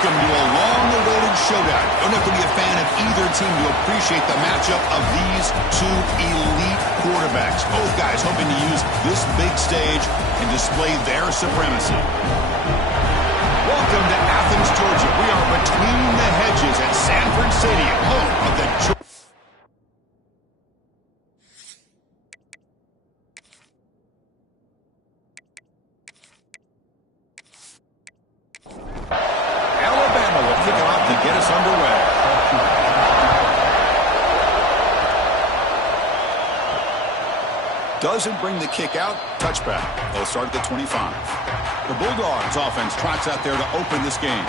Welcome to a long-awaited showdown. You don't have to be a fan of either team to appreciate the matchup of these two elite quarterbacks. Both guys hoping to use this big stage and display their supremacy. Welcome to Athens, Georgia. We are between the hedges at Sanford Stadium, home of the Alabama will kick it off to get us underway. Doesn't bring the kick out. Touchback. They'll start at the 25. The Bulldogs offense trots out there to open this game.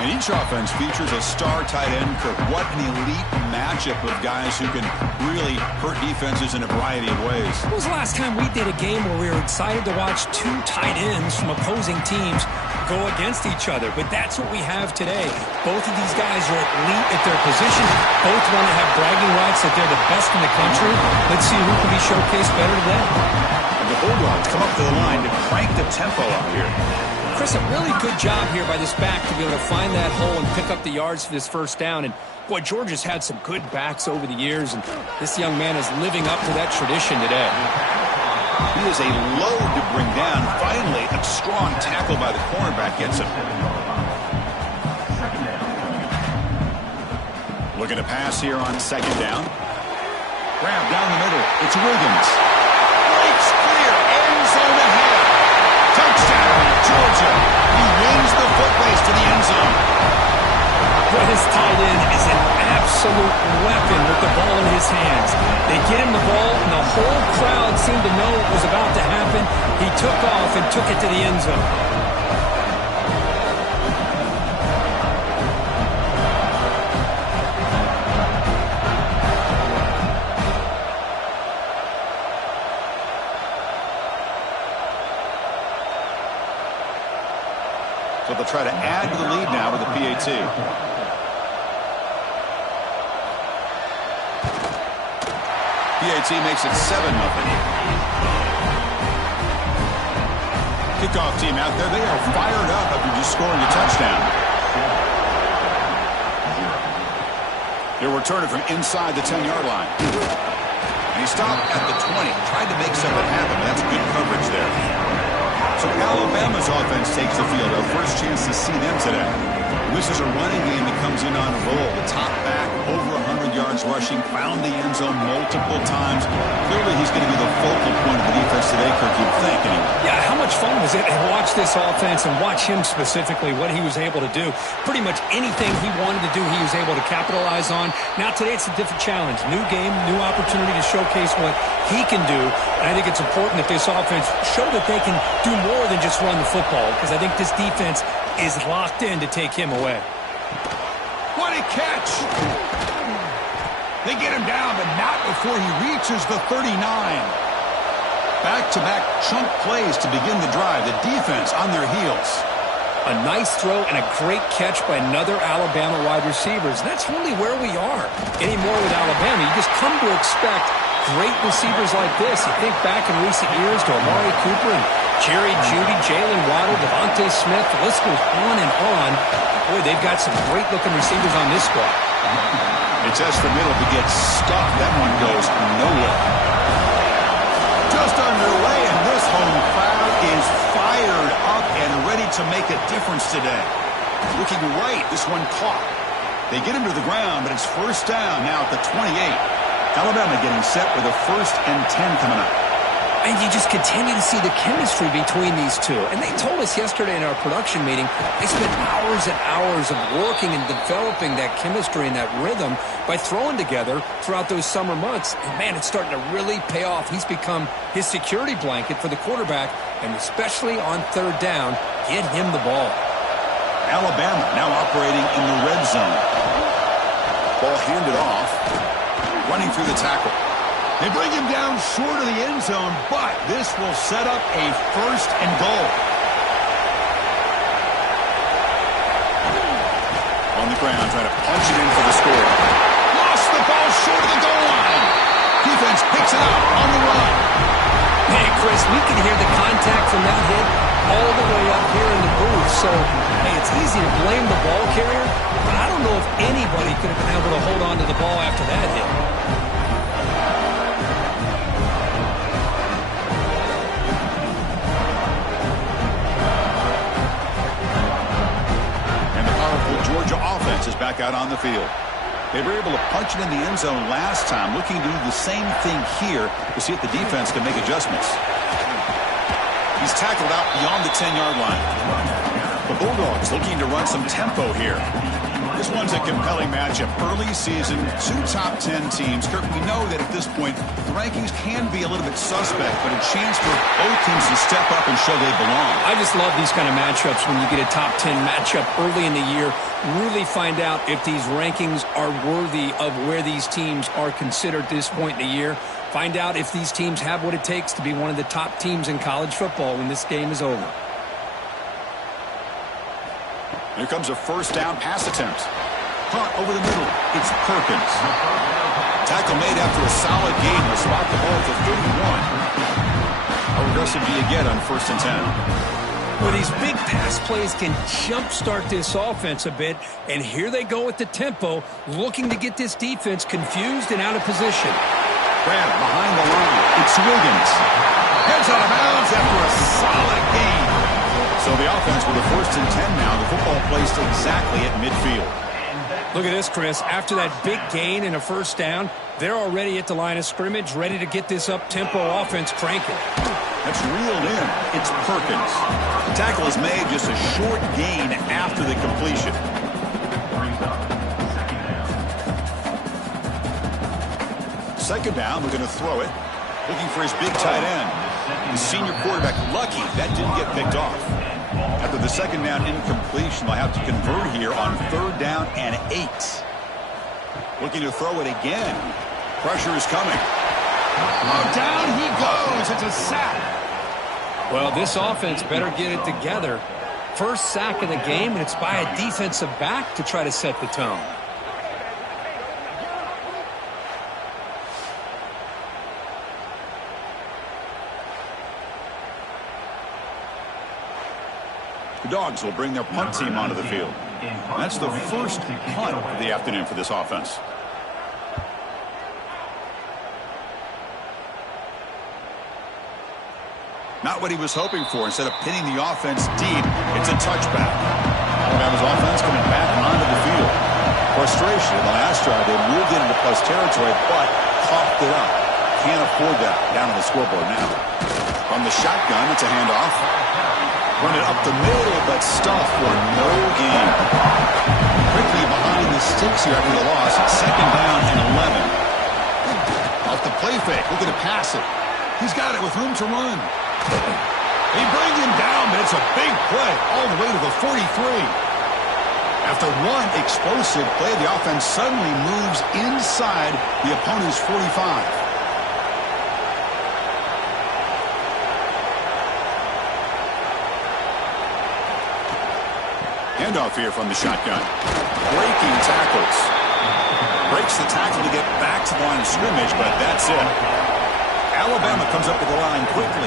And each offense features a star tight end. Kirk, what an elite matchup of guys who can really hurt defenses in a variety of ways. When was the last time we did a game where we were excited to watch two tight ends from opposing teams go against each other? But that's what we have today. Both of these guys are elite at their positions. Both want to have bragging rights that they're the best in the country. Let's see who can be showcased better today. And the Bulldogs come up to the line to crank the tempo up here. Chris, a really good job here by this back to be able to find that hole and pick up the yards for this first down. And, boy, Georgia's had some good backs over the years, and this young man is living up to that tradition today. He is a load to bring down. Finally, a strong tackle by the cornerback gets him. Looking to pass here on second down. Grab down the middle. It's Wiggins. Breaks clear. End zone ahead. Touchdown, Georgia. He wins the foot race to the end zone. But his tight end is an absolute weapon with the ball in his hands. They get him the ball, and the whole crowd seemed to know what was about to happen. He took off and took it to the end zone. So they'll try to add to the lead now with the PAT. PAT makes it 7-0. Kickoff team out there. They are fired up after just scoring a touchdown. They'll return it from inside the 10-yard line. And he stopped at the 20. Tried to make something happen, but that's good coverage there. So Alabama's offense takes the field. Our first chance to see them today. This is a running game that comes in on a roll. The top back, over 100 yards rushing, found the end zone multiple times. Clearly he's going to be the focal point of the defense today, Kirk, you'd think. Anyway. Yeah, how much fun was it to watch this offense and watch him specifically, what he was able to do. Pretty much anything he wanted to do, he was able to capitalize on. Now today it's a different challenge. New game, new opportunity to showcase what he can do. And I think it's important that this offense show that they can do more than just run the football, because I think this defense is locked in to take him away. What a catch! They get him down, but not before he reaches the 39. Back-to-back chunk plays to begin the drive. The defense on their heels. A nice throw and a great catch by another Alabama wide receivers. That's really where we are anymore with Alabama. You just come to expect great receivers like this. You think back in recent years to Amari Cooper and Jerry Jeudy, Jalen Waddle, Devontae Smith. The list goes on and on. Boy, they've got some great-looking receivers on this squad. It's as for middle to get stuffed. That one goes nowhere. Just underway, and this home crowd is fired up and ready to make a difference today. Looking right, this one caught. They get him to the ground, but it's first down now at the 28. Alabama getting set with a 1st and 10 coming up. And you just continue to see the chemistry between these two. And they told us yesterday in our production meeting, they spent hours and hours of working and developing that chemistry and that rhythm by throwing together throughout those summer months. And, man, it's starting to really pay off. He's become his security blanket for the quarterback, and especially on third down, get him the ball. Alabama now operating in the red zone. Ball handed off. Running through the tackle. They bring him down short of the end zone, but this will set up a 1st and goal. On the ground, trying to punch it in for the score. Lost the ball short of the goal line. Defense picks it up on the run. Hey, Chris, we can hear the contact from that hit all the way up here in the booth. So, hey, it's easy to blame the ball carrier, but I don't know if anybody could have been able to hold on to the ball after that hit. Georgia offense is back out on the field. They were able to punch it in the end zone last time, looking to do the same thing here to see if the defense can make adjustments. He's tackled out beyond the 10-yard line. The Bulldogs looking to run some tempo here. This one's a compelling matchup. Early season, 2 top 10 teams. Kirk, we know that at this point, the rankings can be a little bit suspect, but a chance for both teams to step up and show they belong. I just love these kind of matchups when you get a top 10 matchup early in the year. Really find out if these rankings are worthy of where these teams are considered at this point in the year. Find out if these teams have what it takes to be one of the top teams in college football when this game is over. Here comes a first down pass attempt. Hunt over the middle. It's Perkins. Tackle made after a solid gain. Will spot the ball for 31. How aggressive do you get on 1st and 10? Well, these big pass plays can jumpstart this offense a bit, and here they go with the tempo, looking to get this defense confused and out of position. Grab behind the line. It's Wiggins. Heads out of bounds after a solid gain. So the offense with a 1st and 10 now. The football placed exactly at midfield. Look at this, Chris. After that big gain and a first down, they're already at the line of scrimmage, ready to get this up-tempo offense cranking. That's reeled in. It's Perkins. The tackle is made, just a short gain after the completion. Second down, we're going to throw it. Looking for his big tight end. The senior quarterback lucky that didn't get picked off. After the second down incompletion, they'll have to convert here on 3rd down and 8. Looking to throw it again. Pressure is coming. Oh, down he goes. It's a sack. Well, this offense better get it together. First sack of the game, and it's by a defensive back to try to set the tone. The Dogs will bring their punt team onto the field. That's the first punt of the afternoon for this offense. Not what he was hoping for. Instead of pinning the offense deep, it's a touchback. Alabama's offense coming back onto the field. Frustration in the last drive. They moved into plus territory, but coughed it up. Can't afford that down on the scoreboard now. From the shotgun, it's a handoff. Run it up the middle, but stuffed for no gain. Quickly behind the sticks here after the loss. 2nd down and 11. Off the play fake. Looking to pass it. He's got it with room to run. They bring him down, but it's a big play all the way to the 43. After one explosive play, the offense suddenly moves inside the opponent's 45. Handoff here from the shotgun. Breaking tackles. Breaks the tackle to get back to the line of scrimmage, but that's it. Alabama comes up with the line quickly.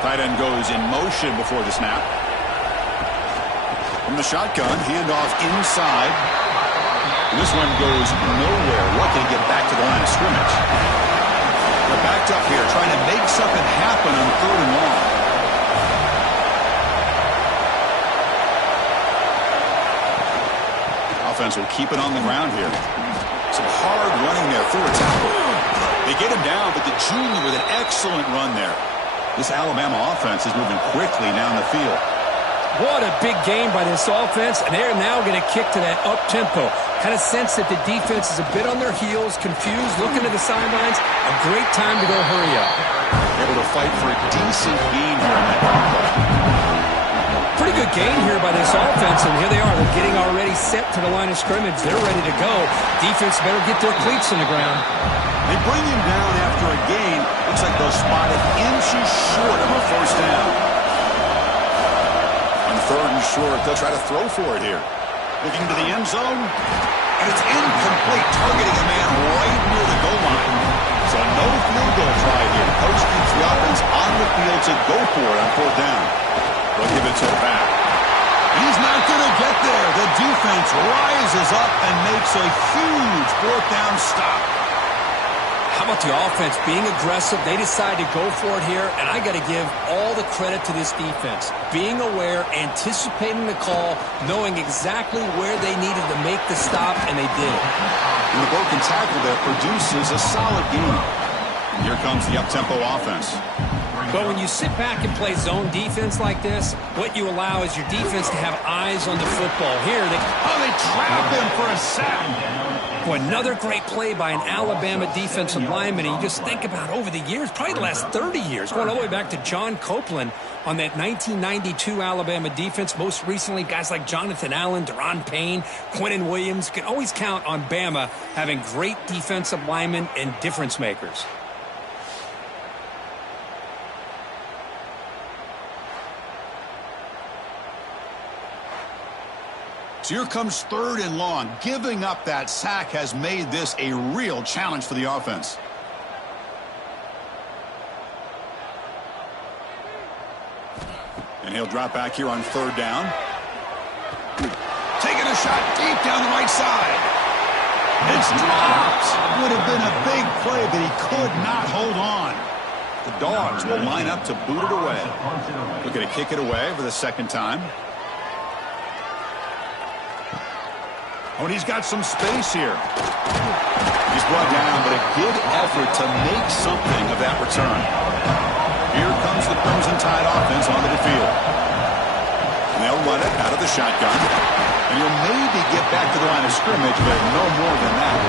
Tight end goes in motion before the snap. From the shotgun, handoff inside. This one goes nowhere. Lucky to get back to the line of scrimmage. They're backed up here, trying to make something happen on 3rd and long. Offense will keep it on the ground here. Some hard running there through a tackle. They get him down, but the junior with an excellent run there. This Alabama offense is moving quickly down the field. What a big game by this offense, and they're now going to kick to that up-tempo. Kind of sense that the defense is a bit on their heels, confused, looking to the sidelines. A great time to go hurry up. Able to fight for a decent gain here in that play. Pretty good gain here by this offense, and here they are. They're getting already set to the line of scrimmage. They're ready to go. Defense better get their cleats in the ground. They bring him down after a gain. Looks like they'll spot it inches short of a 1st down. On 3rd and short, they'll try to throw for it here. Looking to the end zone, and it's incomplete, targeting a man right near the goal line. So no field goal try here. Coach keeps the offense on the field to go for it on 4th down. They'll give it to the back. He's not going to get there. The defense rises up and makes a huge fourth down stop. How about the offense being aggressive? They decide to go for it here, and I got to give all the credit to this defense. Being aware, anticipating the call, knowing exactly where they needed to make the stop, and they did. And the broken tackle there produces a solid game. And here comes the up-tempo offense. But when you sit back and play zone defense like this, what you allow is your defense to have eyes on the football. Here, they trap him for a sack. Boy, another great play by an Alabama defensive lineman. And you just think about over the years, probably the last 30 years, going all the way back to John Copeland on that 1992 Alabama defense. Most recently, guys like Jonathan Allen, Deron Payne, Quinnen Williams. You can always count on Bama having great defensive linemen and difference makers. So here comes 3rd and long. Giving up that sack has made this a real challenge for the offense. And he'll drop back here on 3rd down. Taking a shot deep down the right side. It's dropped. Would have been a big play, but he could not hold on. The Dogs will line up to boot it away. Looking to kick it away for the 2nd time. Oh, and he's got some space here. He's brought down, but a good effort to make something of that return. Here comes the Crimson Tide offense onto the field. And they'll run it out of the shotgun. And he'll maybe get back to the line of scrimmage, but no more than that.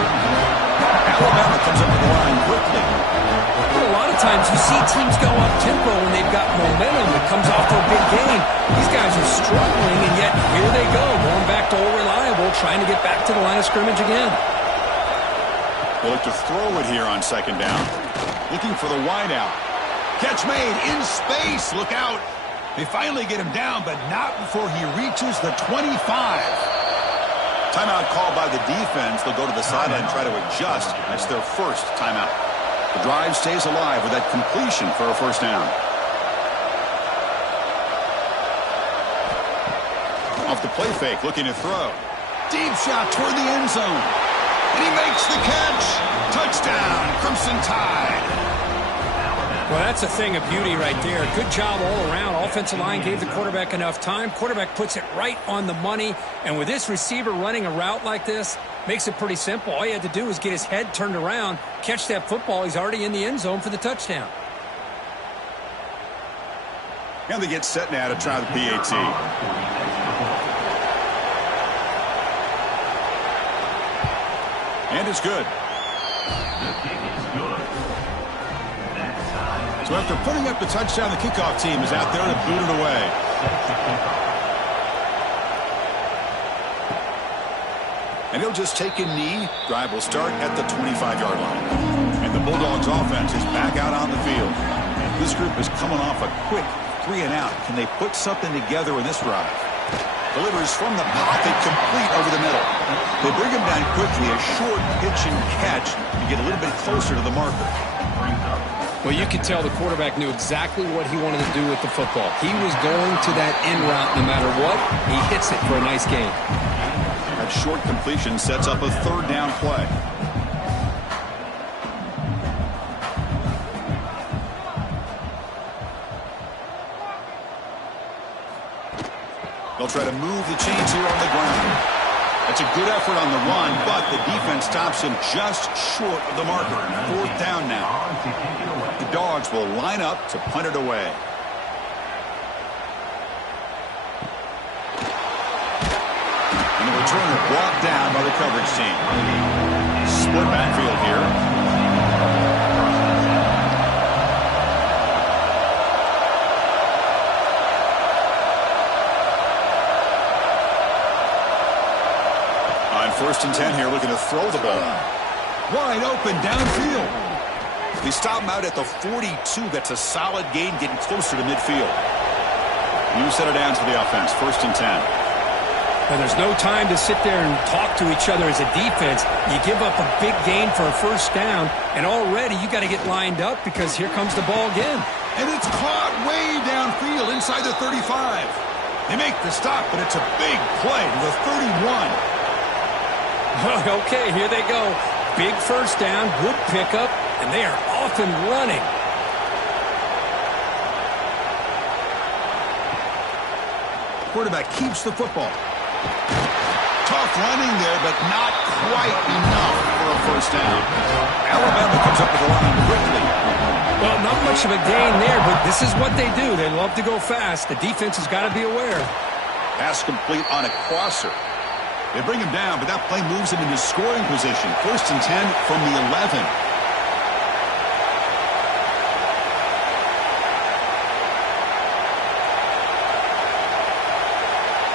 Alabama comes up to the line quickly. Well, a lot of times you see teams go up tempo when they've got momentum that comes off their big game. These guys are struggling, and yet here they go, going back to old reliable, trying to get back to the line of scrimmage again. They'll look to throw it here on 2nd down. Looking for the wideout. Catch made in space. Look out. They finally get him down, but not before he reaches the 25. Timeout called by the defense. They'll go to the sideline and try to adjust. That's their first timeout. The drive stays alive with that completion for a 1st down. Off the play fake, looking to throw. Deep shot toward the end zone. And he makes the catch. Touchdown, Crimson Tide. Well, that's a thing of beauty right there. Good job all around. Offensive line gave the quarterback enough time. Quarterback puts it right on the money. And with this receiver running a route like this, makes it pretty simple. All you had to do was get his head turned around, catch that football. He's already in the end zone for the touchdown. And they get set now to try the PAT. And it's good. So after putting up the touchdown, the kickoff team is out there to boot it away. And he'll just take a knee. Drive will start at the 25-yard line. And the Bulldogs offense is back out on the field. This group is coming off a quick 3-and-out. Can they put something together in this drive? Delivers from the pocket, complete over the middle. They bring him down quickly, a short pitch and catch, and get a little bit closer to the marker. Well, you could tell the quarterback knew exactly what he wanted to do with the football. He was going to that end route no matter what. He hits it for a nice gain. That short completion sets up a 3rd down play. They'll try to move the chains here on the ground. That's a good effort on the run, but the defense stops him just short of the marker. 4th down now. The Dogs will line up to punt it away. And the returner brought down by the coverage team. Split backfield here. On 1st and 10 here, looking to throw the ball. Wide open downfield. They stop him out at the 42. That's a solid gain, getting closer to midfield. You set it down to the offense. 1st and 10. Well, there's no time to sit there and talk to each other as a defense. You give up a big gain for a 1st down, and already you got to get lined up because here comes the ball again. And it's caught way downfield inside the 35. They make the stop, but it's a big play to the 31. Okay, here they go. Big first down, good pickup, and they are off and running. Quarterback keeps the football. Tough running there, but not quite enough for a first down. Alabama comes up with the line quickly. Well, not much of a gain there, but this is what they do. They love to go fast. The defense has got to be aware. Pass complete on a crosser. They bring him down, but that play moves him into scoring position. 1st and 10 from the 11.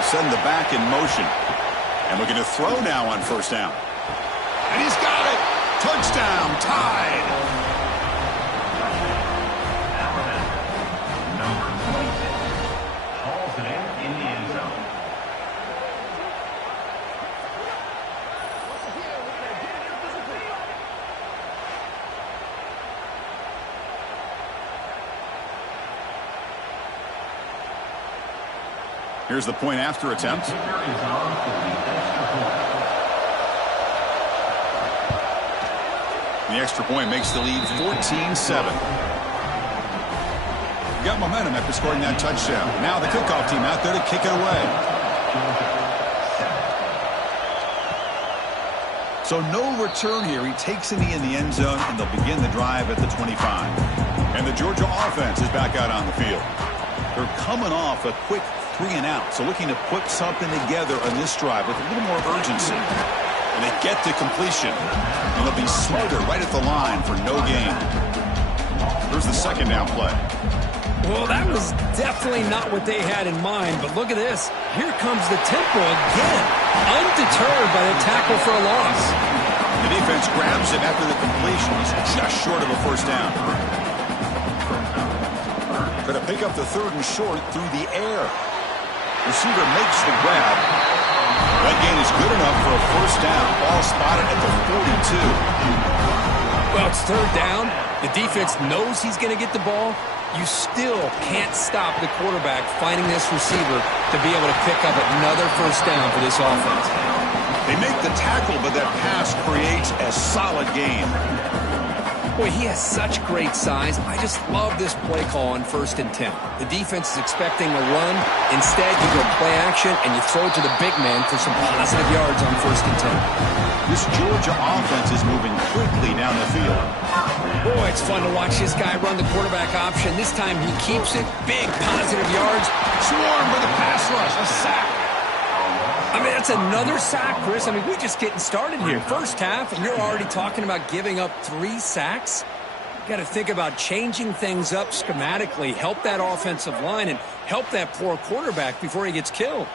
Send the back in motion. And we're going to throw now on 1st down. And he's got it. Touchdown, tied. Here's the point after attempt. The extra point makes the lead 14-7. Got momentum after scoring that touchdown. Now the kickoff team out there to kick it away. So no return here. He takes it in the end zone, and they'll begin the drive at the 25. And the Georgia offense is back out on the field. They're coming off a quick 3-and-out, so looking to put something together on this drive with a little more urgency. And they get to completion. And they'll be smarter right at the line for no gain. Here's the 2nd down play. Well, that was definitely not what they had in mind, but look at this. Here comes the tempo again. Undeterred by the tackle for a loss. The defense grabs him after the completion. He's just short of a 1st down. Going to pick up the 3rd and short through the air. Receiver makes the grab. That gain is good enough for a 1st down. Ball spotted at the 42. Well, it's 3rd down. The defense knows he's going to get the ball. You still can't stop the quarterback finding this receiver to be able to pick up another 1st down for this offense. They make the tackle, but that pass creates a solid gain. Boy, he has such great size. I just love this play call on 1st and 10. The defense is expecting a run. Instead, you go play action, and you throw it to the big man for some positive yards on 1st and 10. This Georgia offense is moving quickly down the field. Boy, it's fun to watch this guy run the quarterback option. This time he keeps it. Big positive yards. Swarm with a pass rush. A sack. I mean, that's another sack, Chris. I mean, we're just getting started here. First half, and you're already talking about giving up 3 sacks. You got to think about changing things up schematically, help that offensive line, and help that poor quarterback before he gets killed.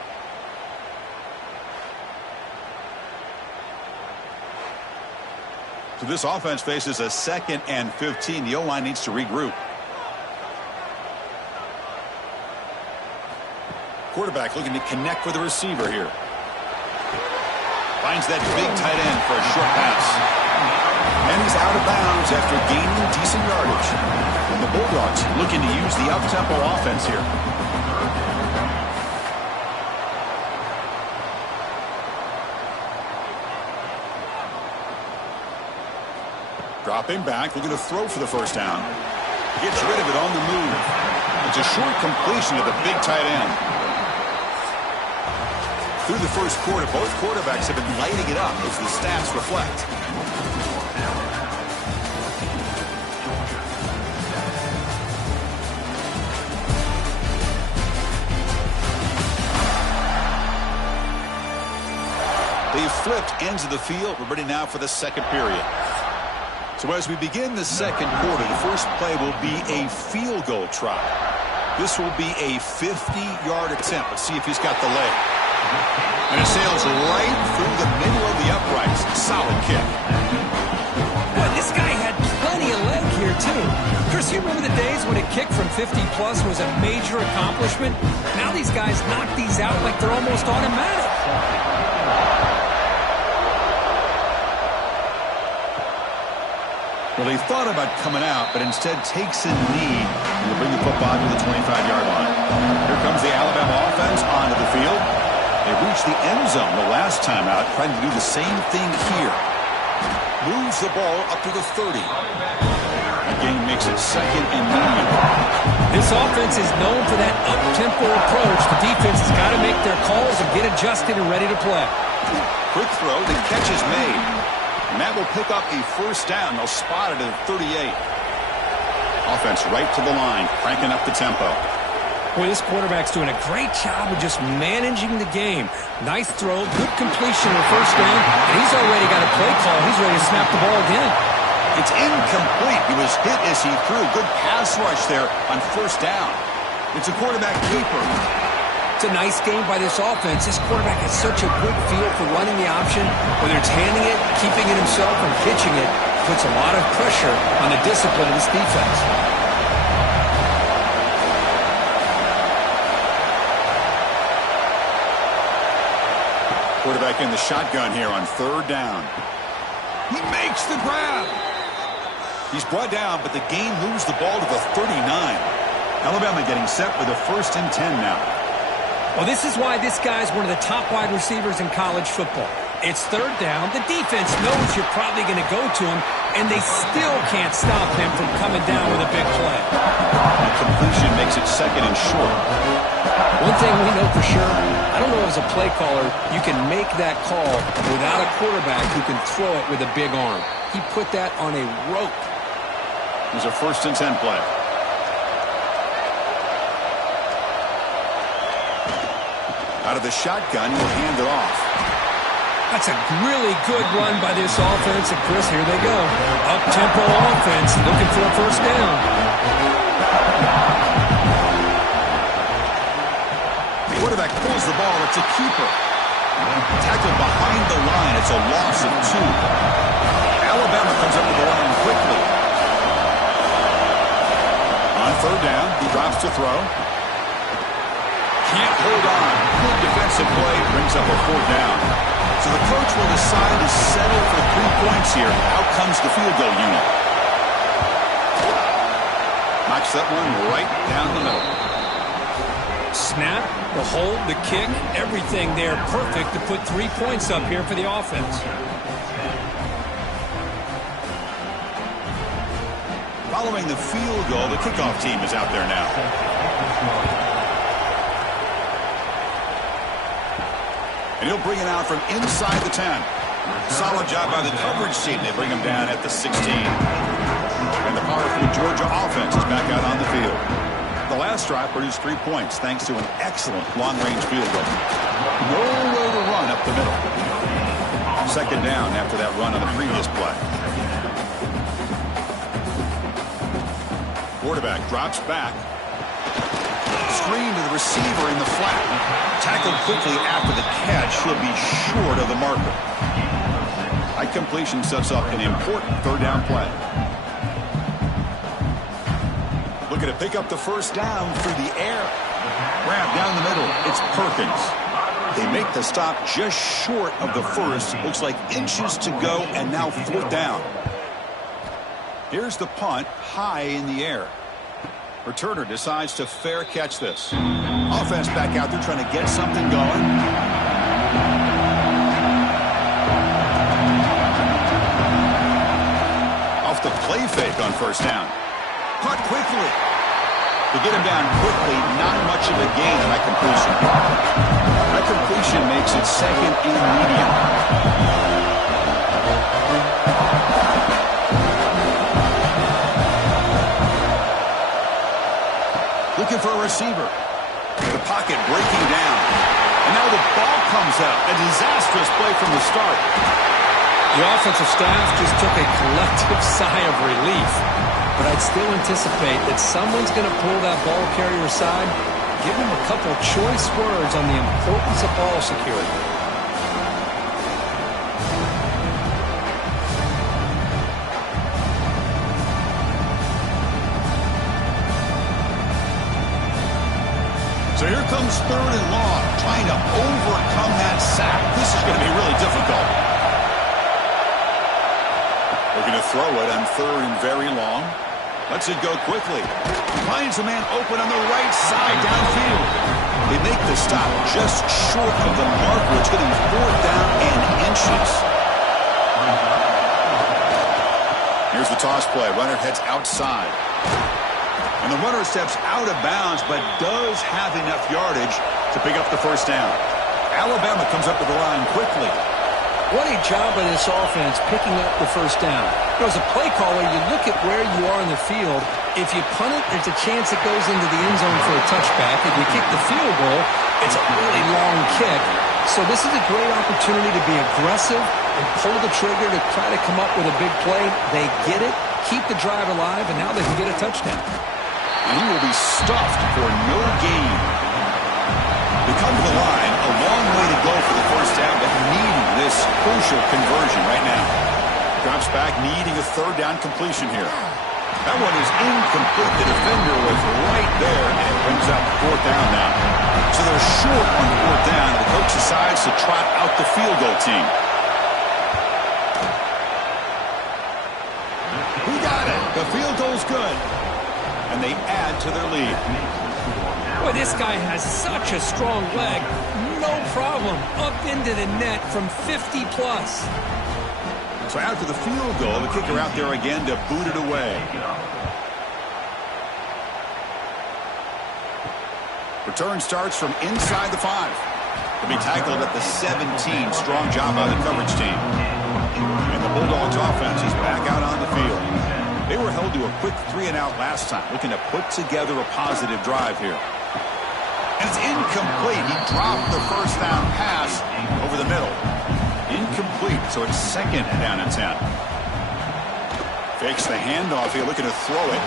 So this offense faces a 2nd and 15. The O-line needs to regroup. Quarterback looking to connect with the receiver here. Finds that big tight end for a short pass. And he's out of bounds after gaining decent yardage. And the Bulldogs looking to use the up-tempo offense here. Dropping back, looking to throw for the 1st down. Gets rid of it on the move. It's a short completion to the big tight end. Through the 1st quarter, both quarterbacks have been lighting it up as the stats reflect. They've flipped ends of the field. We're ready now for the 2nd period. So as we begin the 2nd quarter, the first play will be a field goal try. This will be a 50-yard attempt. Let's see if he's got the leg. And it sails right through the middle of the uprights. Solid kick. Boy, this guy had plenty of leg here, too. Chris, you remember the days when a kick from 50-plus was a major accomplishment? Now these guys knock these out like they're almost automatic. Well, he thought about coming out, but instead takes a knee. Will bring the football to the 25-yard line. Here comes the Alabama offense onto the field. They reached the end zone the last time out, trying to do the same thing here. Moves the ball up to the 30. The game makes it second and medium. This offense is known for that up-tempo approach. The defense has got to make their calls and get adjusted and ready to play. Quick throw, the catch is made. And that will pick up a first down. They'll spot it at 38. Offense right to the line, cranking up the tempo. Boy, this quarterback's doing a great job of just managing the game. Nice throw, good completion on first down, and he's already got a play call. He's ready to snap the ball again. It's incomplete. He was hit as he threw. Good pass rush there on first down. It's a quarterback keeper. It's a nice game by this offense. This quarterback has such a good feel for running the option. Whether it's handing it, keeping it himself, or pitching it, puts a lot of pressure on the discipline of this defense. Quarterback in the shotgun here on third down. He makes the grab. He's brought down, but the game moves the ball to the 39. Alabama getting set with a 1st and 10 now. Well, this is why this guy's one of the top wide receivers in college football. It's third down. The defense knows you're probably going to go to him, and they still can't stop him from coming down with a big play. The completion makes it second and short. One thing we know for sure, I don't know as a play caller, you can make that call without a quarterback who can throw it with a big arm. He put that on a rope. Here's a 1st and 10 play. Out of the shotgun, he'll hand it off. That's a really good run by this offense. And Chris, here they go. Up-tempo offense, looking for a first down. The quarterback pulls the ball. It's a keeper. Tackled behind the line. It's a loss of 2. Alabama comes up with the line quickly. On third down, he drops to throw. Can't hold on. Good defensive play. Brings up a 4th down. So the coach will decide to settle for 3 points here. Out comes the field goal unit. Knocks that one right down the middle. Snap, the hold, the kick, everything there perfect to put 3 points up here for the offense. Following the field goal, the kickoff team is out there now. And he'll bring it out from inside the 10. Solid job by the coverage team. They bring him down at the 16. And the powerful Georgia offense is back out on the field. The last drive produced 3 points thanks to an excellent long-range field goal. Nowhere to run up the middle. 2nd down after that run on the previous play. Quarterback drops back. Screen to the receiver in the flat. Tackled quickly after the catch. He'll be short of the marker. High completion sets up an important 3rd down play. Looking to pick up the first down through the air. Grab down the middle. It's Perkins. They make the stop just short of the first. Looks like inches to go, and now 4th down. Here's the punt, high in the air. Returner decides to fair catch this. Offense back out there trying to get something going. Off the play fake on first down. Caught quickly. To get him down quickly, not much of a gain on that completion. That completion makes it 2nd and medium. Looking for a receiver. The pocket breaking down. And now the ball comes out. A disastrous play from the start. The offensive staff just took a collective sigh of relief. But I'd still anticipate that someone's going to pull that ball carrier aside, give him a couple choice words on the importance of ball security. So here comes 3rd and long, trying to overcome that sack. This is going to be really difficult. They're going to throw it on 3rd and very long. Lets it go quickly. Finds a man open on the right side downfield. They make the stop just short of the marker. It's going to be 4th down and inches. Here's the toss play. Runner heads outside. And the runner steps out of bounds, but does have enough yardage to pick up the first down. Alabama comes up to the line quickly. What a job by this offense picking up the first down. As a play caller, you look at where you are in the field. If you punt it, there's a chance it goes into the end zone for a touchback. If you kick the field goal, it's a really long kick. So this is a great opportunity to be aggressive and pull the trigger to try to come up with a big play. They get it, keep the drive alive, and now they can get a touchdown. And he will be stuffed for no gain. They come to the line, a long way to go for the first down, but needing this crucial conversion right now. Drops back, needing a 3rd down completion here. That one is incomplete. The defender was right there, and it brings up 4th down now. So they're short on 4th down. The coach decides to trot out the field goal team. He got it. The field goal's good. And they add to their lead. Boy, this guy has such a strong leg. No problem. Up into the net from 50 plus. So after the field goal, the kicker out there again to boot it away. Return starts from inside the 5. He'll be tackled at the 17. Strong job by the coverage team. And the Bulldogs offense is back out on the field. They were held to a quick 3-and-out last time, looking to put together a positive drive here. And it's incomplete. He dropped the first down pass over the middle. Incomplete, so it's 2nd down and 10. Fakes the handoff here, looking to throw it.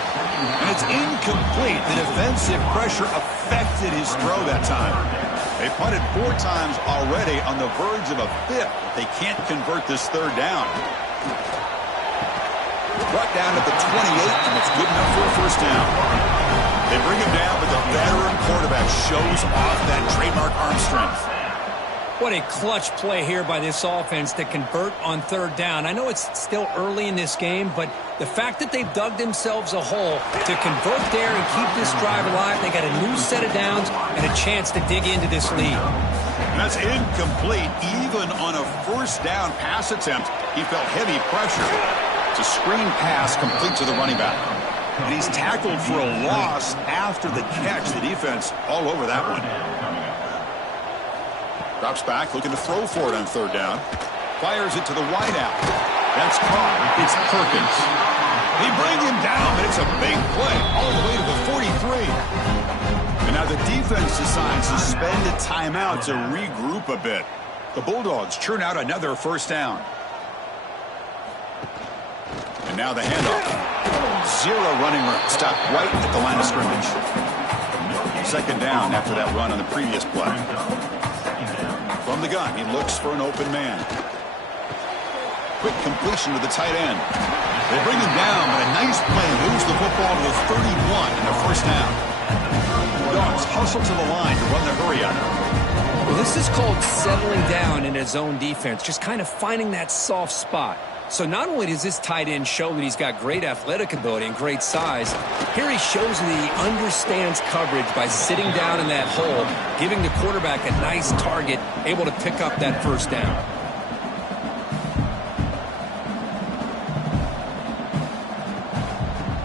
And it's incomplete. The defensive pressure affected his throw that time. They punted 4 times already, on the verge of a 5th. They can't convert this 3rd down. Brought down at the 28, and it's good enough for a first down. They bring him down, but the veteran quarterback shows off that trademark arm strength. What a clutch play here by this offense to convert on 3rd down. I know it's still early in this game, but the fact that they've dug themselves a hole to convert there and keep this drive alive, they got a new set of downs and a chance to dig into this lead. And that's incomplete. Even on a first down pass attempt, he felt heavy pressure. It's a screen pass complete to the running back. And he's tackled for a loss after the catch. The defense all over that one. Drops back, looking to throw for it on 3rd down. Fires it to the wideout. That's caught. It's Perkins. They bring him down, but it's a big play all the way to the 43. And now the defense decides to spend a timeout to regroup a bit. The Bulldogs churn out another first down. And now the handoff. 0 running room. Stopped right at the line of scrimmage. 2nd down after that run on the previous play. From the gun, he looks for an open man. Quick completion to the tight end. They bring him down, but a nice play moves the football to the 31 in the first down. Dogs hustle to the line to run the hurry up. Well, this is called settling down in his zone defense, just kind of finding that soft spot. So not only does this tight end show that he's got great athletic ability and great size, here he shows that he understands coverage by sitting down in that hole, giving the quarterback a nice target, able to pick up that first down.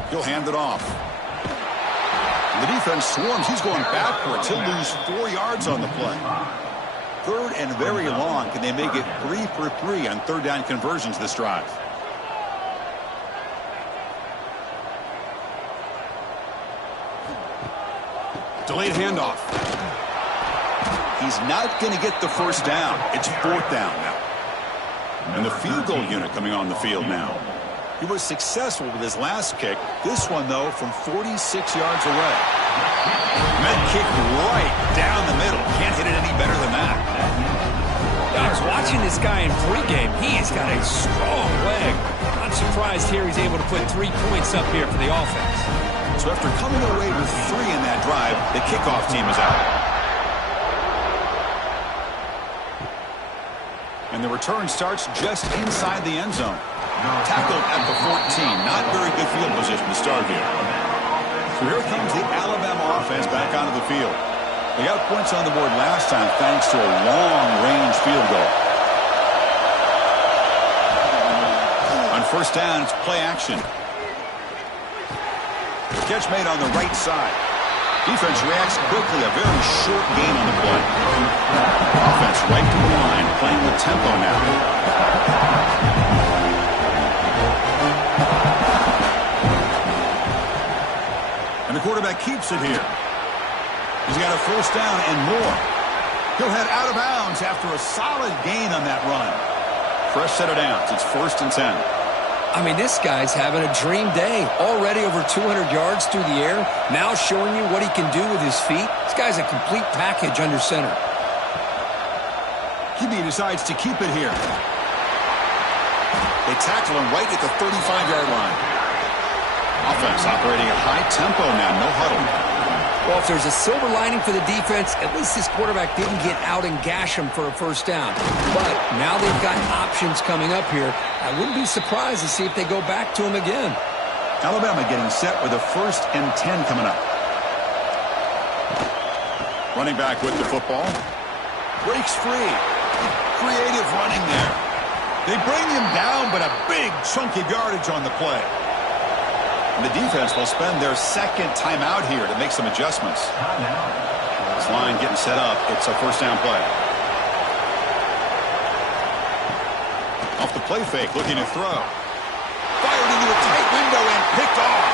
He'll hand it off. The defense swarms. He's going backwards. He'll lose 4 yards on the play. 3rd and very long. Can they make it 3 for 3 on 3rd down conversions this drive? Delayed handoff. He's not going to get the first down. It's 4th down now. And the field goal unit coming on the field now. He was successful with his last kick. This one, though, from 46 yards away. Med kick right down the middle. Can't hit it any better than that. I was watching this guy in pregame. He has got a strong leg. Not surprised here he's able to put 3 points up here for the offense. So after coming away with 3 in that drive, the kickoff team is out. And the return starts just inside the end zone. Tackled at the 14. Not very good field position to start here. So here comes the Alabama offense back onto the field. They got points on the board last time thanks to a long-range field goal. On first down, it's play action. Catch made on the right side. Defense reacts quickly. A very short gain on the play. Offense right to the line, playing with tempo now. And the quarterback keeps it here. He's got a first down and more. He'll head out of bounds after a solid gain on that run. Fresh set of downs. It's 1st and 10. I mean, this guy's having a dream day. Already over 200 yards through the air. Now showing you what he can do with his feet. This guy's a complete package under center. QB decides to keep it here. They tackle him right at the 35-yard line. Offense operating at high tempo now. No huddle. Well, if there's a silver lining for the defense, at least this quarterback didn't get out and gash him for a first down. But now they've got options coming up here. I wouldn't be surprised to see if they go back to him again. Alabama getting set with a 1st and 10 coming up. Running back with the football. Breaks free. Creative running there. They bring him down, but a big chunk of yardage on the play. And the defense will spend their 2nd timeout here to make some adjustments. This line getting set up. It's a first down play. Off the play fake, looking to throw. Fired into a tight window and picked off.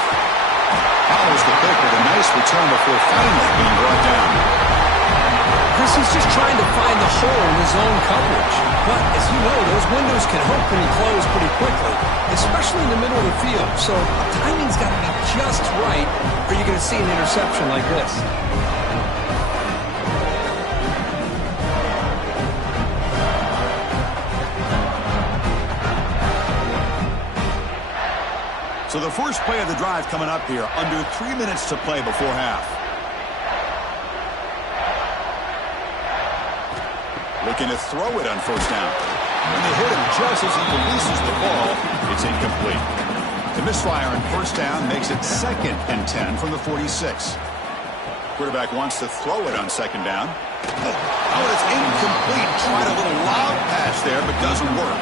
Follows the pick with a nice return before finally being brought down. Chris, he's just trying to find the hole in his own coverage. But, as you know, those windows can open and close pretty quickly, especially in the middle of the field. So, timing's got to be just right or you're going to see an interception like this. So the first play of the drive coming up here, under 3 minutes to play before half. Looking to throw it on first down. When they hit him just as he releases the ball, it's incomplete. The misfire on first down makes it 2nd and 10 from the 46. Quarterback wants to throw it on 2nd down. Oh, it's incomplete. Tried a little lob pass there, but doesn't work.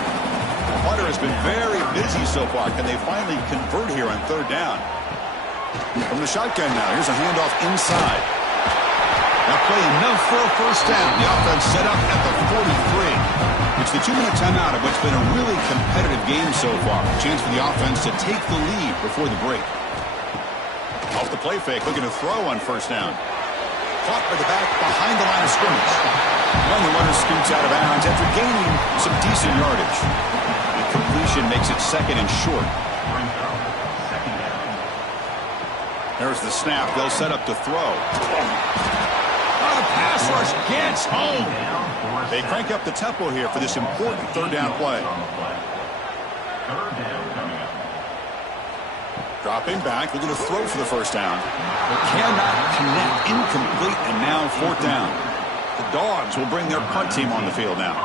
Hunter has been very busy so far. Can they finally convert here on 3rd down? From the shotgun now, here's a handoff inside. Now play enough for a first down. The offense set up at the 43. It's the 2-minute timeout of what's been a really competitive game so far. A chance for the offense to take the lead before the break. Off the play fake, looking to throw on first down. Caught by the back behind the line of scrimmage. And the runner scoots out of bounds after gaining some decent yardage. The completion makes it 2nd and short. There's the snap. They'll set up to throw. Pass rush gets home. They crank up the tempo here for this important 3rd down play. Dropping back, looking to throw for the first down. But cannot connect, incomplete, and now 4th down. The Dogs will bring their punt team on the field now.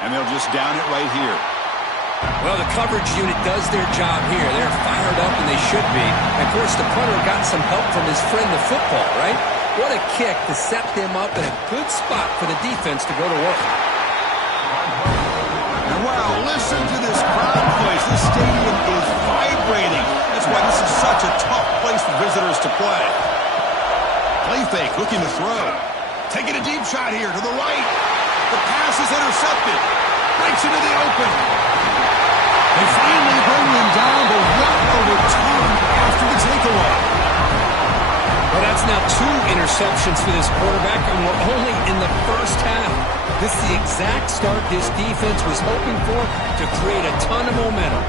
And they'll just down it right here. Well, the coverage unit does their job here. They're fired up, and they should be. And of course, the punter got some help from his friend, the football, right? What a kick to set them up in a good spot for the defense to go to work. And wow, listen to this crowd noise. This stadium is vibrating. That's why this is such a tough place for visitors to play. Play fake, looking to throw. Taking a deep shot here to the right. The pass is intercepted. Breaks into the open. They finally bring him down, but what a return after the takeaway. Well, that's now 2 interceptions for this quarterback, and we're only in the first half. This is the exact start this defense was hoping for to create a ton of momentum.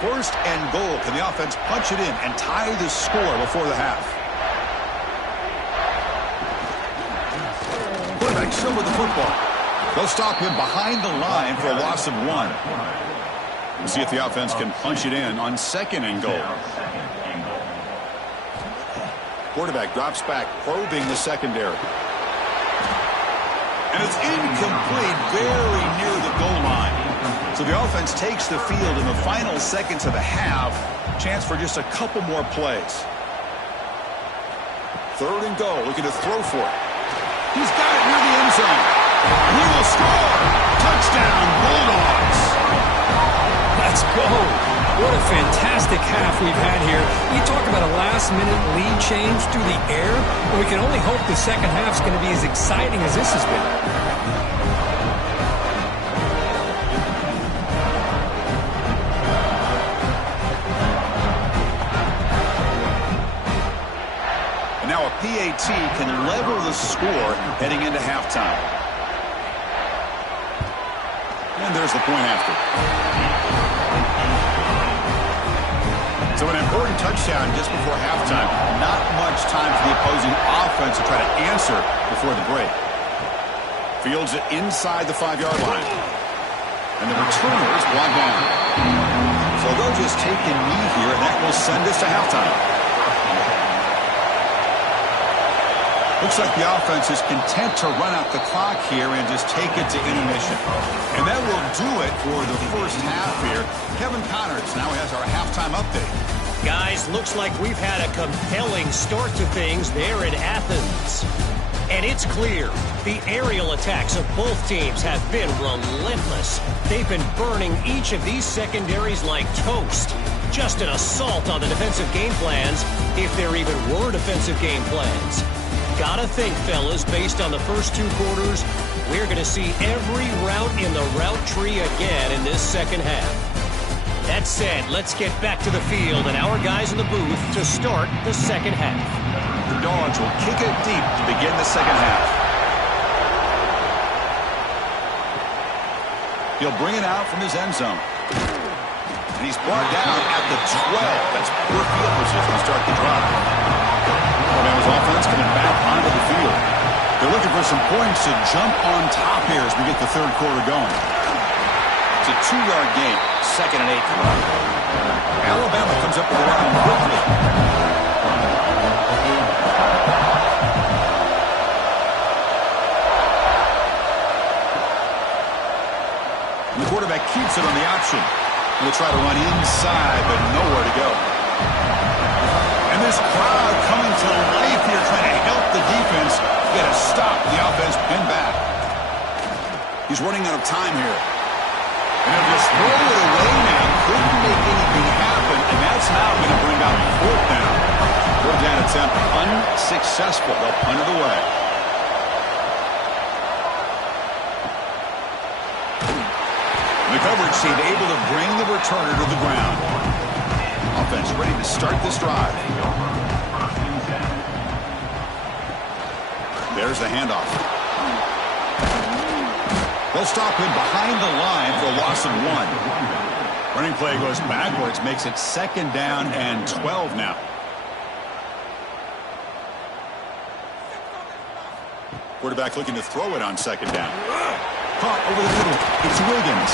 First and goal. Can the offense punch it in and tie the score before the half? Quarterback still with the football. They'll stop him behind the line for a loss of 1. We'll see if the offense can punch it in on 2nd and goal. Quarterback drops back, probing the secondary. And it's incomplete, very near the goal line. So the offense takes the field in the final seconds of the half. Chance for just a couple more plays. 3rd and goal, looking to throw for it. He's got it near the end zone. He will score. Touchdown, Bulldogs. Let's go. What a fantastic half we've had here. You talk about a last-minute lead change through the air, and we can only hope the second half's going to be as exciting as this has been. And now a PAT can level the score heading into halftime. And there's the point after. So an important touchdown just before halftime. Not much time for the opposing offense to try to answer before the break. Fields it inside the 5-yard line. And the returner is blocked down. So they'll just take a knee here, and that will send us to halftime. Looks like the offense is content to run out the clock here and just take it to intermission. And that will do it for the first half here. Kevin Connors now has our halftime update. Guys, looks like we've had a compelling start to things there in Athens. And it's clear, the aerial attacks of both teams have been relentless. They've been burning each of these secondaries like toast. Just an assault on the defensive game plans, if there even were defensive game plans. Gotta think, fellas, based on the first 2 quarters, we're going to see every route in the route tree again in this second half. That said, let's get back to the field and our guys in the booth to start the second half. The Dogs will kick it deep to begin the second half. He'll bring it out from his end zone. And he's brought down at the 12. That's poor field position to start the drive. Alabama's offense coming back onto the field. They're looking for some points to jump on top here as we get the 3rd quarter going. It's a 2-yard gain, 2nd and 8. Alabama comes up with the line quickly. And the quarterback keeps it on the option. He'll try to run inside, but nowhere to go. And this crowd coming to life here, trying to help the defense get a stop. The offense pinned back. He's running out of time here. And he'll just throw it away now. Couldn't make anything happen, and that's now going to bring out 4th down. 4th down attempt unsuccessful. They'll punt it away. The coverage team able to bring the returner to the ground. Offense ready to start this drive. There's the handoff. They'll stop him behind the line for a loss of 1. Running play goes backwards, makes it 2nd down and 12 now. Quarterback looking to throw it on 2nd down. Caught over the middle. It's Wiggins.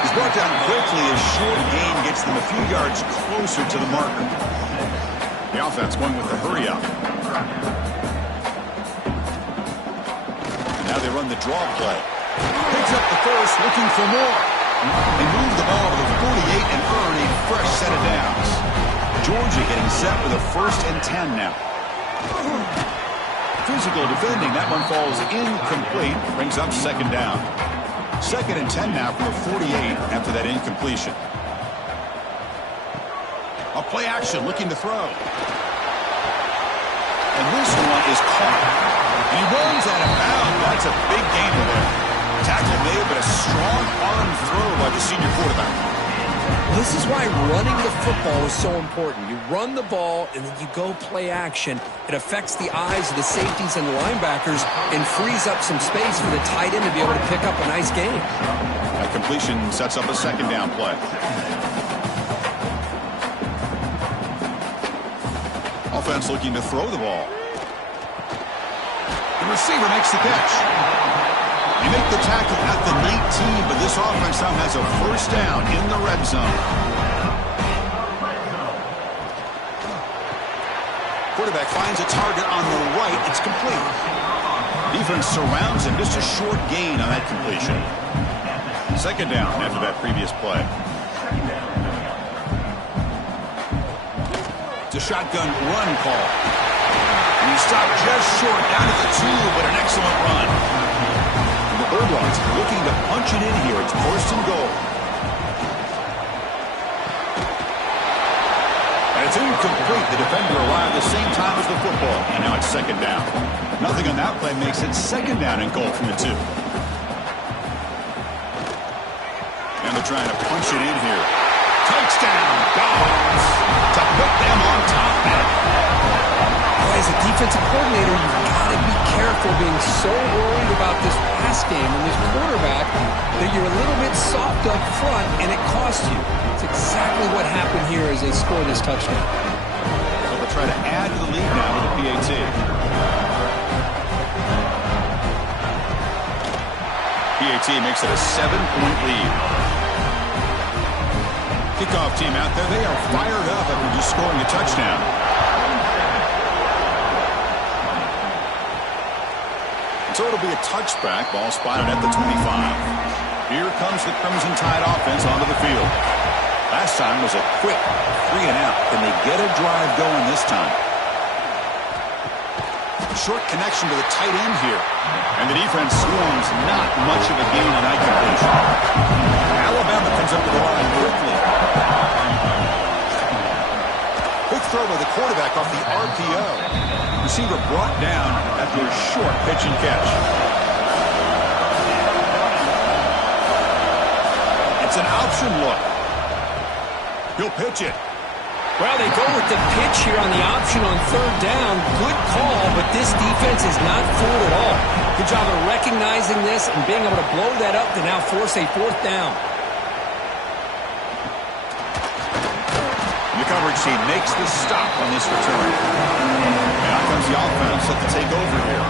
He's brought down quickly as short gain gets them a few yards closer to the marker. The offense going with the hurry up. And now they run the draw play. Picks up the first, looking for more. They move the ball to the 48 and earn a fresh set of downs. Georgia getting set with a 1st and 10 now. Physical defending. That one falls incomplete. Brings up 2nd down. 2nd and 10 now from the 48 after that incompletion. A play action looking to throw. And this one is caught. And he runs out of bounds. That's a big gainer there. Tackle made, but a strong arm throw by the senior quarterback. This is why running the football is so important. You run the ball, and then you go play action. It affects the eyes of the safeties and the linebackers and frees up some space for the tight end to be able to pick up a nice gain. That completion sets up a 2nd down play. Offense looking to throw the ball. The receiver makes the catch. They make the tackle at the 19, but this offense now has a first down in the red zone. Quarterback finds a target on the right. It's complete. Defense surrounds him. Just a short gain on that completion. Second down after that previous play. It's a shotgun run call. And he stopped just short, down at the 2, but an excellent run. And the Bulldogs looking to punch it in here. It's first and goal. And it's incomplete. The defender arrived the same time as the football. And now it's second down. Nothing on that play makes it second down and goal from the 2. And they're trying to punch it in here. Touchdown, Dogs, to put them on top now. As a defensive coordinator, you've got to be careful being so worried about this pass game and this quarterback that you're a little bit soft up front and it costs you. It's exactly what happened here as they score this touchdown. So they'll try to add to the lead now with the PAT. PAT makes it a 7-point lead. Kickoff team out there, they are fired up after just scoring a touchdown. So it'll be a touchback, ball spotted at the 25. Here comes the Crimson Tide offense onto the field. Last time was a quick 3 and out. Can they get a drive going this time? Short connection to the tight end here. And the defense swarms not much of a gain on that completion. Alabama comes up to the line quickly. Quick throw by the quarterback off the RPO. Receiver brought down after a short pitch and catch. It's an option look. He'll pitch it. Well, they go with the pitch here on the option on third down. Good call, but this defense is not fooled at all. Good job of recognizing this and being able to blow that up to now force a fourth down. The coverage team makes the stop on this return. And out comes the offense set to take over here.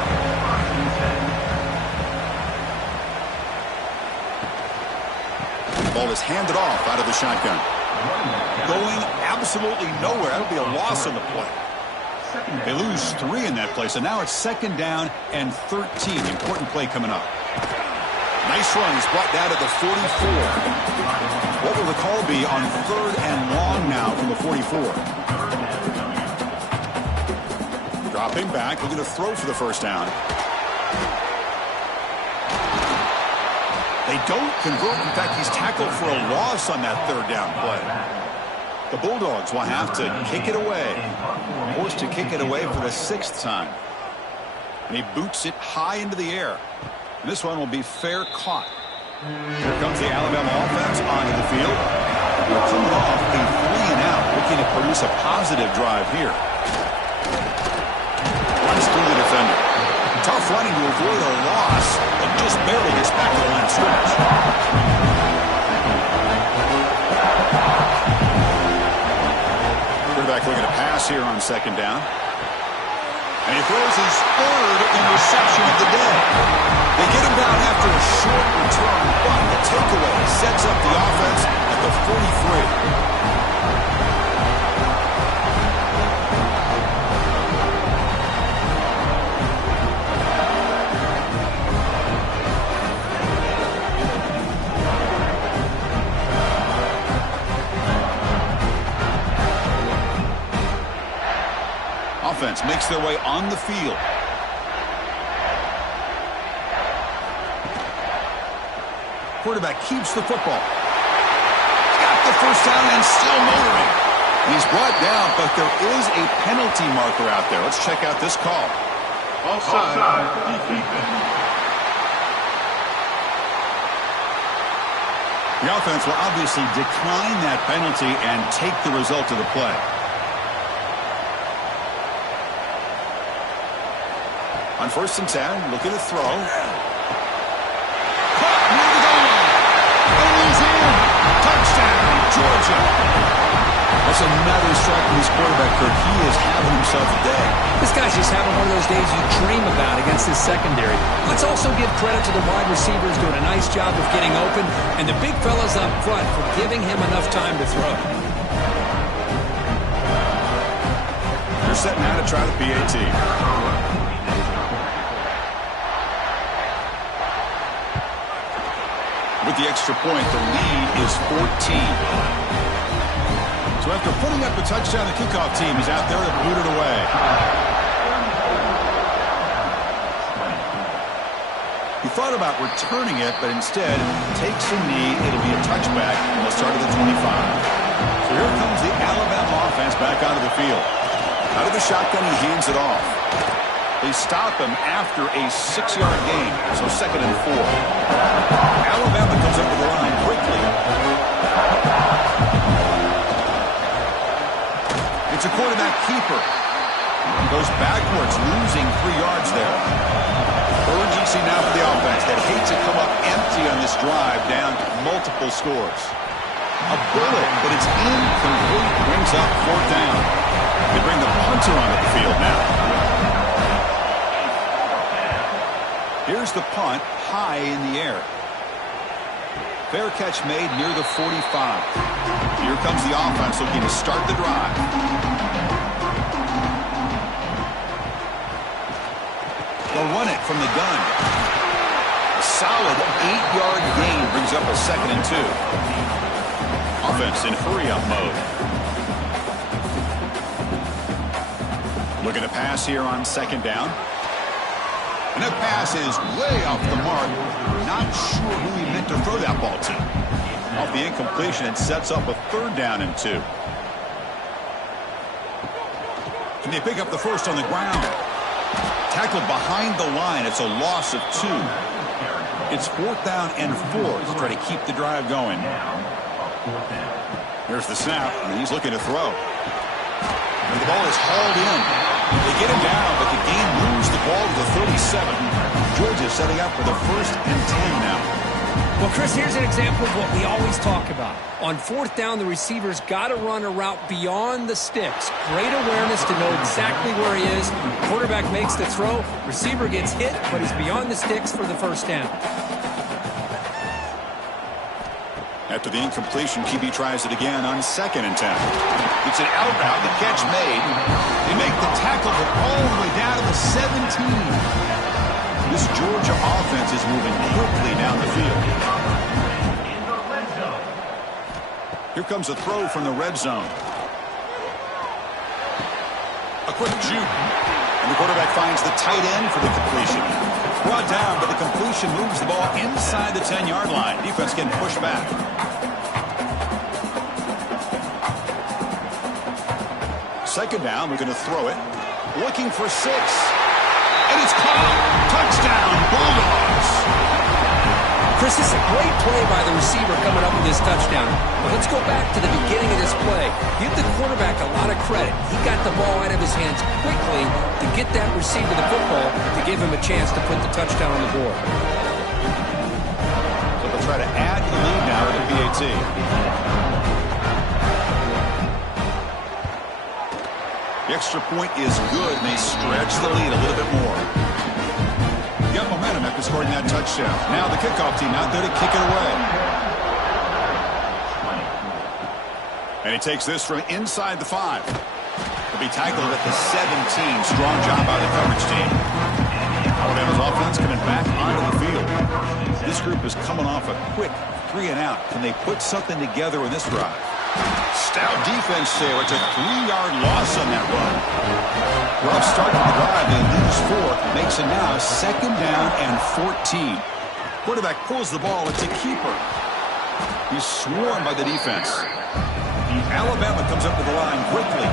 The ball is handed off out of the shotgun. Going absolutely nowhere. That'll be a loss on the play. They lose 3 in that play, so now it's second down and 13. Important play coming up. Nice run. He's brought down to the 44. What will the call be on third and long now from the 44? Dropping back, looking to throw for the first down. They don't convert. In fact, he's tackled for a loss on that third down play. The Bulldogs will have to kick it away. Forced to kick it away for the 6th time. And he boots it high into the air. And this one will be fair caught. Here comes the Alabama offense onto the field. They're coming off a 3 and out, looking to produce a positive drive here. Runs through the defender. Tough running to avoid a loss, but just barely gets back to the line of scrimmage. Quarterback looking to pass here on second down. And he throws his 3rd interception of the day. They get him down after a short return, but the takeaway sets up the offense at the 43. Offense makes their way on the field. Quarterback keeps the football. Got the first down and still motoring. And he's brought down, but there is a penalty marker out there. Let's check out this call. Offside. The offense will obviously decline that penalty and take the result of the play. On 1st and 10, looking to throw. Caught near the goal line. And he's in. Touchdown, Georgia. That's another strike from his quarterback, Kurt. He is having himself a day. This guy's just having one of those days you dream about against his secondary. Let's also give credit to the wide receivers doing a nice job of getting open, and the big fellas up front for giving him enough time to throw. They're setting out to try the PAT. With the extra point, the lead is 14. So after putting up a touchdown, the kickoff team is out there to boot it away. He thought about returning it, but instead takes a knee. It'll be a touchback, and they'll start at the 25. So here comes the Alabama offense back onto the field. Out of the shotgun, he hands it off. They stop him after a 6-yard gain, so 2nd and 4. Alabama comes up with the line quickly. It's a quarterback keeper. Goes backwards, losing 3 yards there. Urgency now for the offense that hates to come up empty on this drive, down multiple scores. A bullet, but it's incomplete, brings up 4th down. They bring the punter onto the field now. Here's the punt, high in the air. Fair catch made near the 45. Here comes the offense looking to start the drive. They'll run it from the gun. A solid 8-yard gain brings up a 2nd and 2. Offense in hurry-up mode. Looking to pass here on 2nd down. And that pass is way off the mark. Not sure who he meant to throw that ball to. Off the incompletion, it sets up a 3rd down and 2. Can they pick up the first on the ground? Tackled behind the line. It's a loss of 2. It's 4th down and 4 to try to keep the drive going. Here's the snap, and he's looking to throw. And the ball is hauled in. They get him down, but the game moves the ball to the 37. Georgia setting up for the 1st and 10 now. Well, Chris, here's an example of what we always talk about. On 4th down, the receiver's got to run a route beyond the sticks. Great awareness to know exactly where he is. Quarterback makes the throw. Receiver gets hit, but he's beyond the sticks for the 1st down. After the incompletion, QB tries it again on 2nd and 10. It's an out route, the catch made. They make the tackle, but all the way down to the 17. This Georgia offense is moving quickly down the field. Here comes a throw from the red zone. A quick juke. And the quarterback finds the tight end for the completion. Brought down, but the completion moves the ball inside the 10-yard line. Defense getting pushed back. Second down, we're going to throw it. Looking for 6. And it's caught. Touchdown, Bulldogs. Chris, this is a great play by the receiver coming up with this touchdown. But let's go back to the beginning of this play. Give the quarterback a lot of credit. He got the ball out of his hands quickly to get that receiver the football to give him a chance to put the touchdown on the board. So they'll try to add the lead now to the PAT. The extra point is good, and they stretch the lead a little bit more. Got momentum after scoring that touchdown. Now the kickoff team out there to kick it away. And he takes this from inside the 5. He'll be tackled at the 17. Strong job by the coverage team. Alabama's offense coming back onto the field. This group is coming off a quick 3 and out. Can they put something together in this drive? Stout defense there. It's a 3-yard loss on that run. Rough start to the drive. They lose 4. Makes it now 2nd down and 14. Quarterback pulls the ball. It's a keeper. He's swarmed by the defense. Alabama comes up with the line quickly.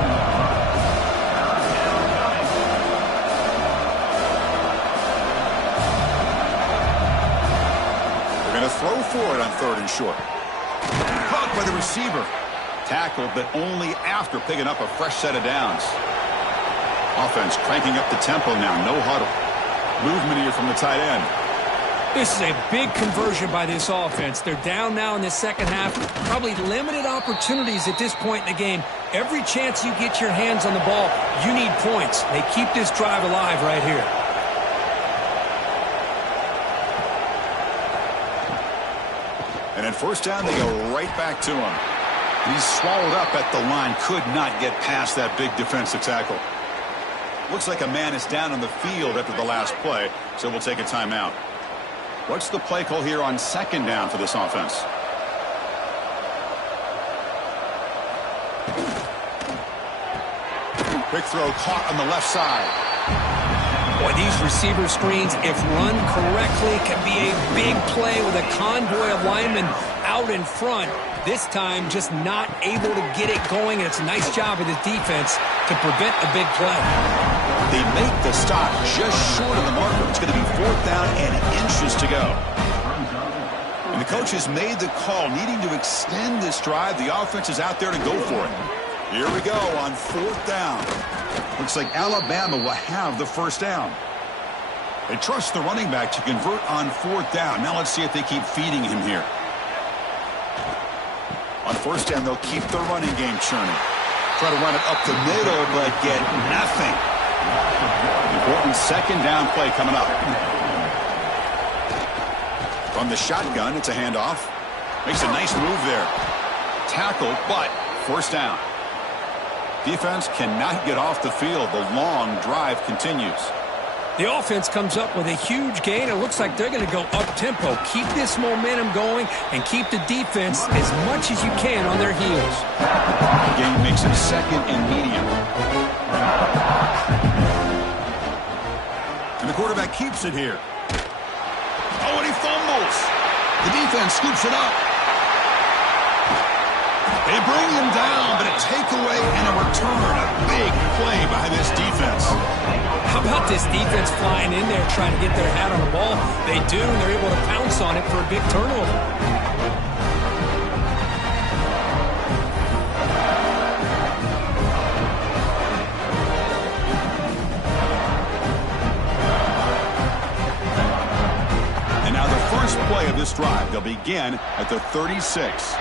They're going to throw for it on 3rd and short. Caught by the receiver. Tackled, but only after picking up a fresh set of downs. Offense cranking up the tempo now. No huddle. Movement here from the tight end. This is a big conversion by this offense. They're down now in the second half. Probably limited opportunities at this point in the game. Every chance you get your hands on the ball, you need points. They keep this drive alive right here. And at first down, they go right back to him. And he's swallowed up at the line. Could not get past that big defensive tackle. Looks like a man is down on the field after the last play, so we'll take a timeout. What's the play call here on second down for this offense? Quick throw caught on the left side. Boy, these receiver screens, if run correctly, can be a big play with a convoy of linemen out in front. This time, just not able to get it going, and it's a nice job of the defense to prevent a big play. They make the stop just short of the marker. It's going to be fourth down and inches to go. And the coach has made the call, needing to extend this drive. The offense is out there to go for it. Here we go on fourth down. Looks like Alabama will have the first down. They trust the running back to convert on fourth down. Now let's see if they keep feeding him here. On first down, they'll keep their running game churning. Try to run it up the middle, but get nothing. Important second down play coming up. From the shotgun, it's a handoff. Makes a nice move there. Tackle, but first down. Defense cannot get off the field. The long drive continues. The offense comes up with a huge gain. It looks like they're going to go up-tempo. Keep this momentum going and keep the defense as much as you can on their heels. The gain makes it second and medium. And the quarterback keeps it here. Oh, and he fumbles. The defense scoops it up. They bring him down, but a takeaway and a return. A big play by this defense. How about this defense flying in there trying to get their hat on the ball? They do, and they're able to pounce on it for a big turnover. And now the first play of this drive. They'll begin at the 36.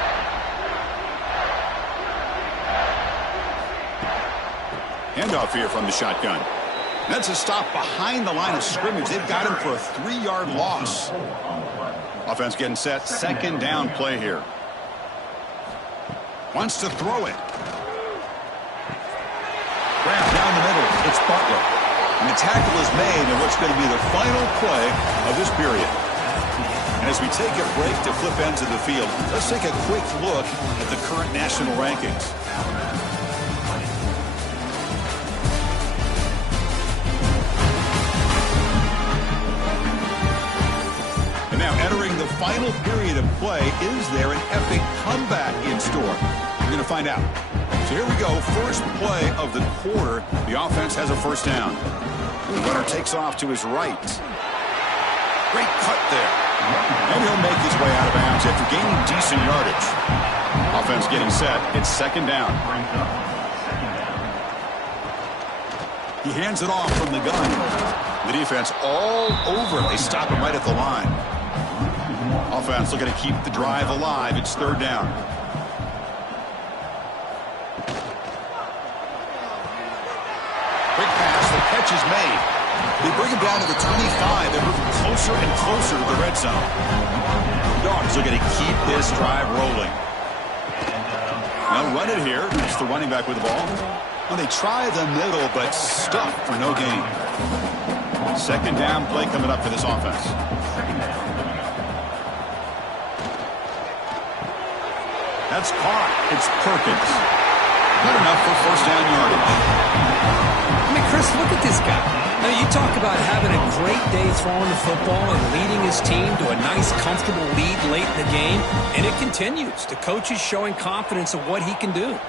Handoff here from the shotgun. That's a stop behind the line of scrimmage. They've got him for a 3-yard loss. Offense getting set. Second down play here. Wants to throw it. Grab down the middle. It's Butler. And the tackle is made in what's going to be the final play of this period. And as we take a break to flip ends of the field, let's take a quick look at the current national rankings. Now entering the final period of play, is there an epic comeback in store? We're going to find out. So here we go, first play of the quarter. The offense has a first down. The runner takes off to his right. Great cut there. And he'll make his way out of bounds after gaining decent yardage. Offense getting set. It's second down. He hands it off from the gun. The defense all over him. They stop him right at the line. Offense looking to keep the drive alive. It's third down. Quick pass. The catch is made. They bring him down to the 25. They're moving closer and closer to the red zone. Dogs looking to keep this drive rolling. Now run it here. It's the running back with the ball. Well, they try the middle, but stuffed for no gain. Second down play coming up for this offense. That's caught. It's Perkins. Good enough for first down yardage. I mean, Chris, look at this guy. Now, you talk about having a great day throwing the football and leading his team to a nice, comfortable lead late in the game, and it continues. The coach is showing confidence of what he can do.